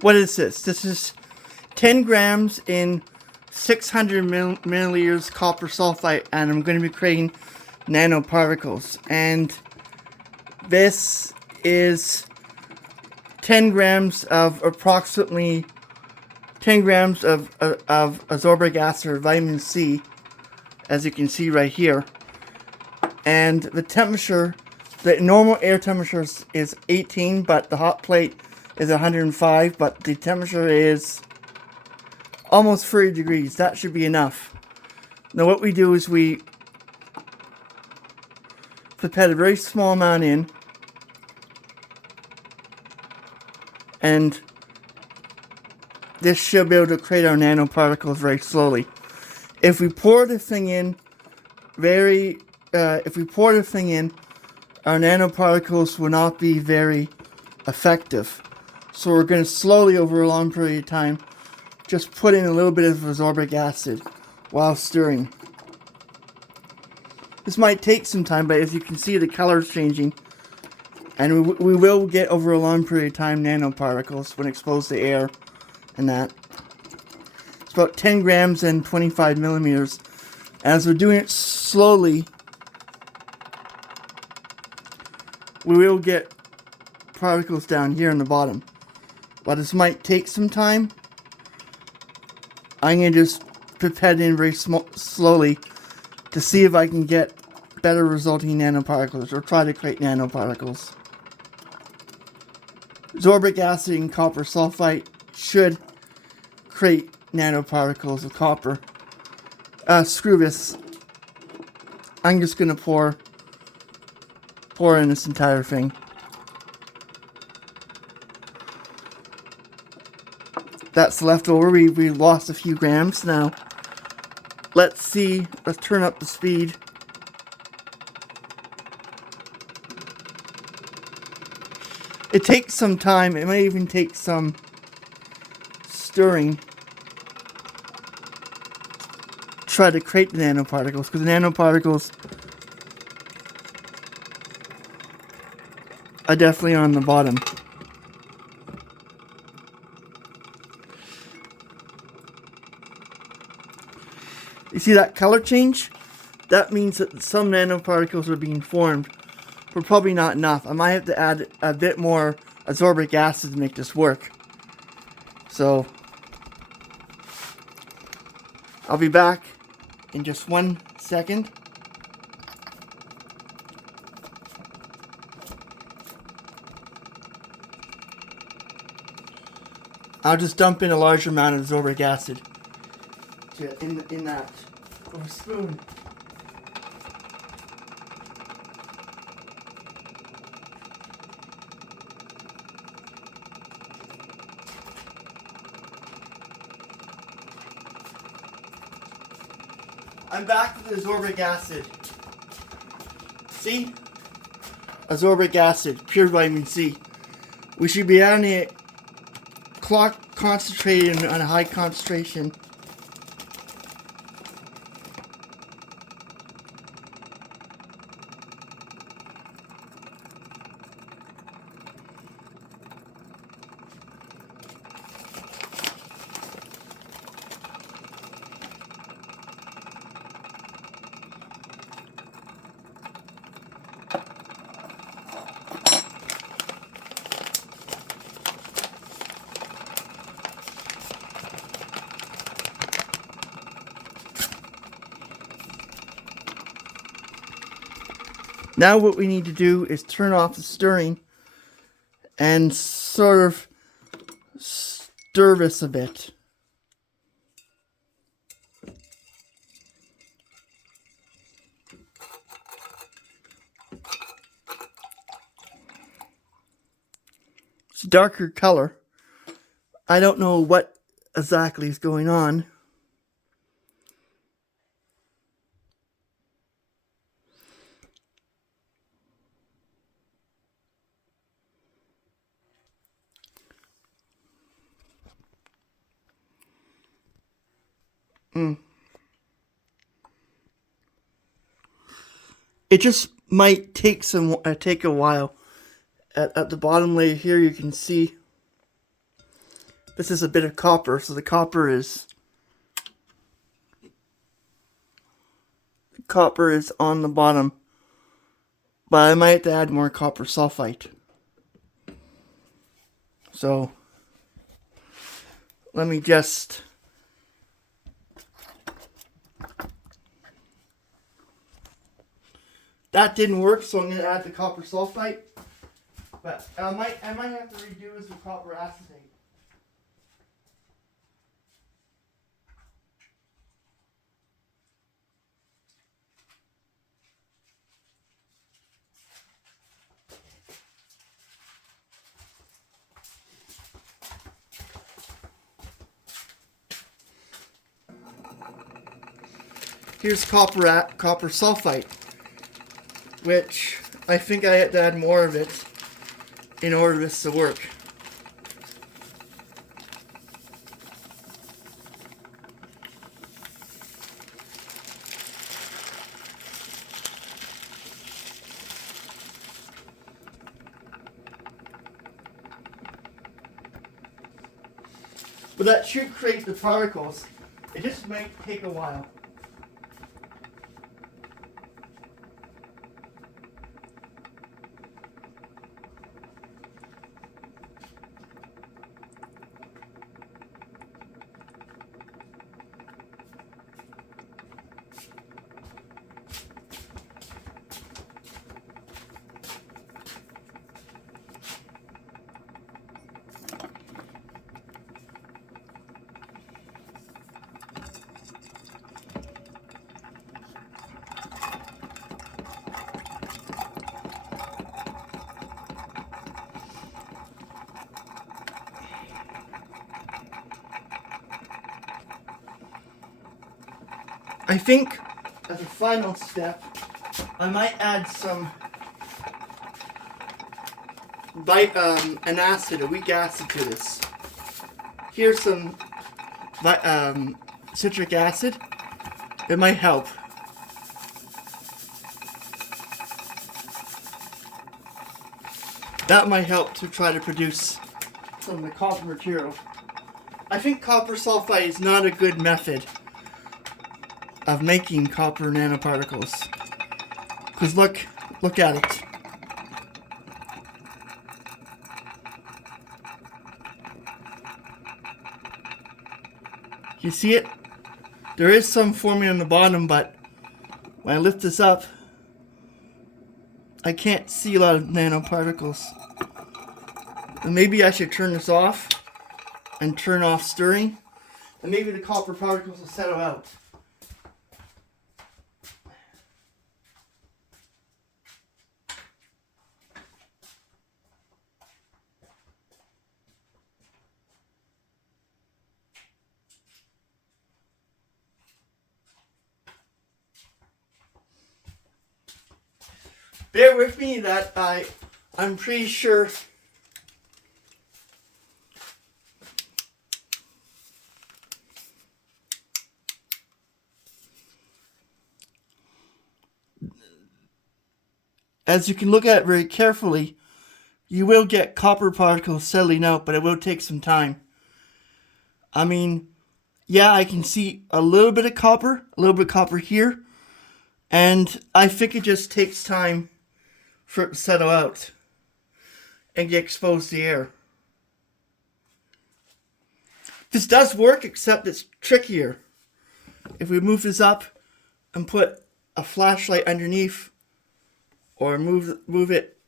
What is this? This is 10 grams in 600 milliliters copper sulfate, and I'm going to be creating nanoparticles. And this is 10 grams of approximately 10 grams of ascorbic acid or vitamin C, as you can see right here. And the temperature, the normal air temperature is 18, but the hot plate is 105, but the temperature is almost 30 degrees. That should be enough. Now what we do is we pipette a very small amount in, and this should be able to create our nanoparticles very slowly. If we pour the thing in our nanoparticles will not be very effective. So we're going to slowly, over a long period of time, just put in a little bit of ascorbic acid while stirring. This might take some time, but as you can see, the color is changing. And we will get, over a long period of time, nanoparticles when exposed to air and that. It's about 10 grams and 25 millimeters. As we're doing it slowly, we will get particles down here in the bottom. But this might take some time. I'm going to just pipette in very slowly to see if I can get better resulting nanoparticles, or try to create nanoparticles. Ascorbic acid and copper sulfite should create nanoparticles of copper. Screw this. I'm just going to pour in this entire thing. That's left over. We lost a few grams now. Let's see. Let's turn up the speed. It takes some time. It may even take some stirring. Try to create the nanoparticles, because the nanoparticles are definitely on the bottom. You see that color change? That means that some nanoparticles are being formed, but probably not enough. I might have to add a bit more ascorbic acid to make this work. So, I'll be back in just 1 second. I'll just dump in a large amount of ascorbic acid in that with a spoon. I'm back with the ascorbic acid. See? Ascorbic acid, pure vitamin C. We should be adding it concentrated on a high concentration. Now what we need to do is turn off the stirring and sort of stir this a bit. It's a darker color. I don't know what exactly is going on. It just might take a while. At the bottom layer here, you can see This is a bit of copper, so the copper is on the bottom. But I might have to add more copper sulfate. So let me just that didn't work, so I'm going to add the copper sulfate. But I might have to redo this with copper acetate. Here's copper sulfite, which I think I had to add more of it in order for this to work. But that should create the particles. It just might take a while. I think, as a final step, I might add some an acid, a weak acid to this. Here's some citric acid. It might help. That might help to try to produce some of the copper material. I think copper sulfite is not a good method of making copper nanoparticles. Because look at it. You see it? There is some forming on the bottom, but when I lift this up, I can't see a lot of nanoparticles. And maybe I should turn this off and turn off stirring, and maybe the copper particles will settle out. Bear with me that I'm pretty sure as you can look at it very carefully, you will get copper particles settling out, but it will take some time. I mean, yeah, I can see a little bit of copper here, and I think it just takes time for it to settle out and get exposed to the air. This does work, except it's trickier. If we move this up and put a flashlight underneath, or move it,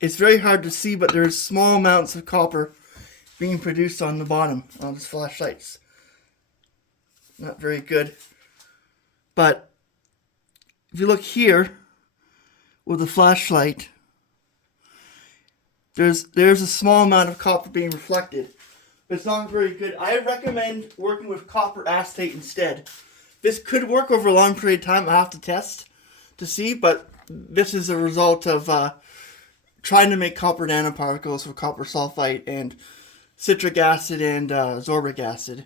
it's very hard to see, but there's small amounts of copper being produced on the bottom on this flashlight's not very good. But if you look here with the flashlight, there's a small amount of copper being reflected. But it's not very good. I recommend working with copper acetate instead. This could work over a long period of time. I have to test to see, but this is a result of trying to make copper nanoparticles with copper sulfite and citric acid and absorbic acid.